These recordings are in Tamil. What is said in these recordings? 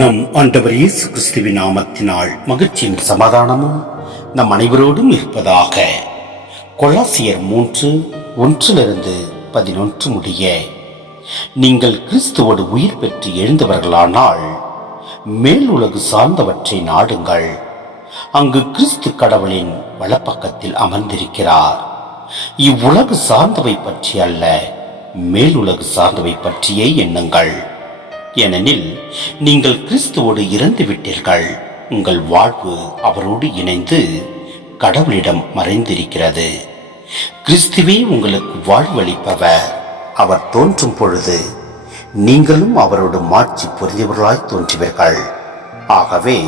நம் ஆண்டவர் இயேசு கிறிஸ்துவின் நாமத்தினால் மகிழ்ச்சியும் சமாதானமும் நம் அனைவரோடும் இருப்பதாக. கொலாசியர் 3:1-11 முடிய. நீங்கள் கிறிஸ்துவோடு உயிர் பெற்று எழுந்தவர்களானால் மேல் உலகு சார்ந்தவற்றை நாடுங்கள். அங்கு கிறிஸ்து கடவுளின் வலப்பக்கத்தில் அமர்ந்திருக்கிறார். இவ்வுலகு சார்ந்தவை பற்றி அல்ல, மேலுலகு சார்ந்தவை பற்றியே எண்ணுங்கள். ஏனெனில் நீங்கள் கிறிஸ்துவோடு இறந்து விட்டீர்கள். உங்கள் வாழ்வு அவரோடு இணைந்து கடவுளிடம் மறைந்திருக்கிறது. கிறிஸ்துவே உங்களுக்கு வாழ்வளிப்பவர். அவர் தோன்றும் பொழுது நீங்களும் அவரோடு மாட்சி பொருந்தியவர்களாய் தோன்றுவீர்கள். ஆகவே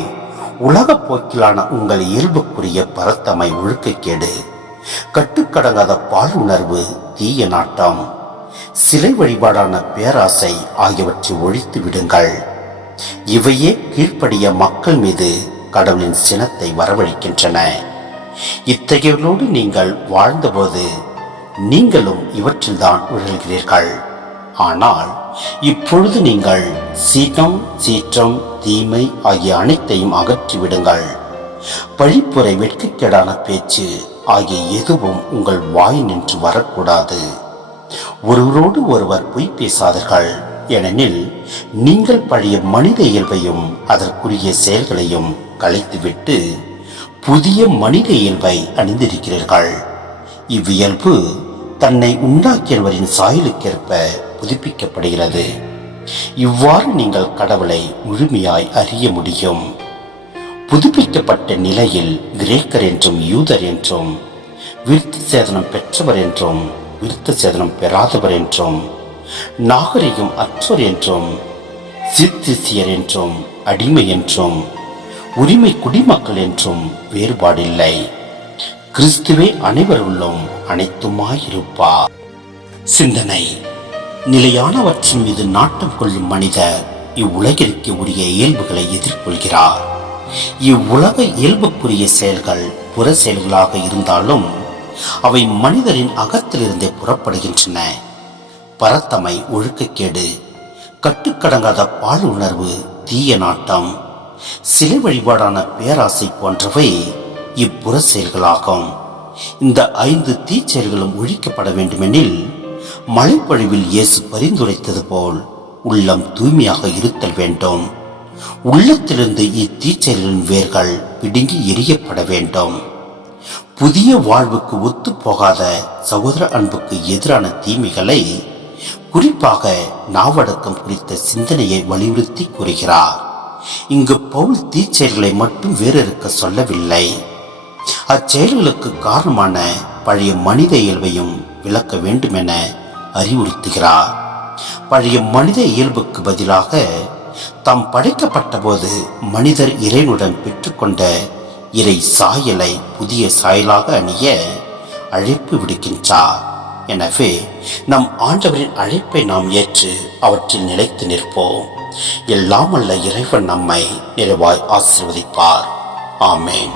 உலகப் போக்கிலான உங்கள் இயல்புக்குரிய பரத்தமை, ஒழுக்கக்கேடு, கட்டுக்கடங்காத பாலுணர்வு, தீய நாட்டம், சிலை வழிபாடான பேராசை ஆகியவற்றை ஒழித்து விடுங்கள். இவையே கீழ்ப்படிய மக்கள் மீது கடவுளின் சினத்தை வரவழைக்கின்றன. இத்தகையோடு நீங்கள் வாழ்ந்தபோது நீங்களும் இவற்றில்தான் உழல்கிறீர்கள். ஆனால் இப்பொழுது நீங்கள் சீற்றம், தீமை ஆகிய அனைத்தையும் அகற்றிவிடுங்கள். பழிப்புரை, வெட்கக்கேடான பேச்சு ஆகிய எதுவும் உங்கள் வாய் நின்று வரக்கூடாது. ஒருவரோடு ஒருவர் பொய் பேசாதீர்கள். ஏனெனில் நீங்கள் பழைய மனித இயல்பையும் அதற்குரிய செயல்களையும் கலைத்துவிட்டு புதிய மனித இயல்பை அணிந்திருக்கிறீர்கள். இவ்வியல்பு தன்னை உண்டாக்கியவரின் சாயலுக்கேற்ப புதுப்பிக்கப்படுகிறது. இவ்வாறு நீங்கள் கடவுளை முழுமையாய் அறிய முடியும். புதுப்பிக்கப்பட்ட நிலையில் கிரேக்கர் என்றும் யூதர் என்றும், விருத்த சேதனம் பெற்றவர் என்றும் விருத்த சேதனம் பெறாதவர் என்றும், நாகரிகம் அற்றோர் என்றும், சித்திசியர் என்றும், அடிமை என்றும், உரிமை குடிமக்கள் என்றும் வேறுபாடில்லை. கிறிஸ்துவே அனைவருள்ளும் அனைத்துமாயிருப்பார். சிந்தனை: நிலையானவற்றின் மீது நாட்டம் கொள்ளும் மனிதர் இவ்வுலகிற்கு உரிய இயல்புகளை எதிர்கொள்கிறார். இவ்வுலக இயல்புக்குரிய செயல்கள் புற செயல்களாக இருந்தாலும் அவை மனிதரின் அகத்திலிருந்தே புறப்படுகின்றன. பரத்தமை, ஒழுக்கக்கேடு, கட்டுக்கடங்காத பாலுணர்வு, தீய நாட்டம், சிலை வழிபாடான பேராசை போன்றவை இப்புற செயல்களாகும். இந்த 5 தீச்செயல்களும் ஒழிக்கப்பட வேண்டுமெனில் மழைப்பொழிவில் இயேசு பரிந்துரைத்தது போல் உள்ளம் தூய்மையாக இருத்தல் வேண்டும். உள்ளத்திலிருந்து இத்தீச்செயல்களின் வேர்கள் பிடுங்கி எரியப்பட வேண்டும். புதிய வாழ்வுக்கு ஒத்து போகாத சகோதர அன்புக்கு எதிரான தீமைகளை, குறிப்பாக நாவடக்கம் குறித்த சிந்தனையை வலியுறுத்தி கூறுகிறார். இங்கு பவுல் தீச்செயல்களை மட்டும் வேறறுக்க சொல்லவில்லை, அச்செயல்களுக்கு காரணமான பழைய மனித இயல்பையும் விளக்க வேண்டும் என அறிவுறுத்துகிறார். பழைய மனித இயல்புக்கு பதிலாக தாம் படைக்கப்பட்ட போது மனிதர் இறைவனுடன் பெற்றுக்கொண்ட இறை சாயலை புதிய சாயலாக அணிய அழைப்பு விடுக்கின்றார். எனவே நம் ஆண்டவரின் அழைப்பை நாம் ஏற்று அவற்றில் நிலைத்து நிற்போம். எல்லாம் அல்ல இறைவன் நம்மை நிறைவாய் ஆசீர்வதிப்பார். ஆமேன்.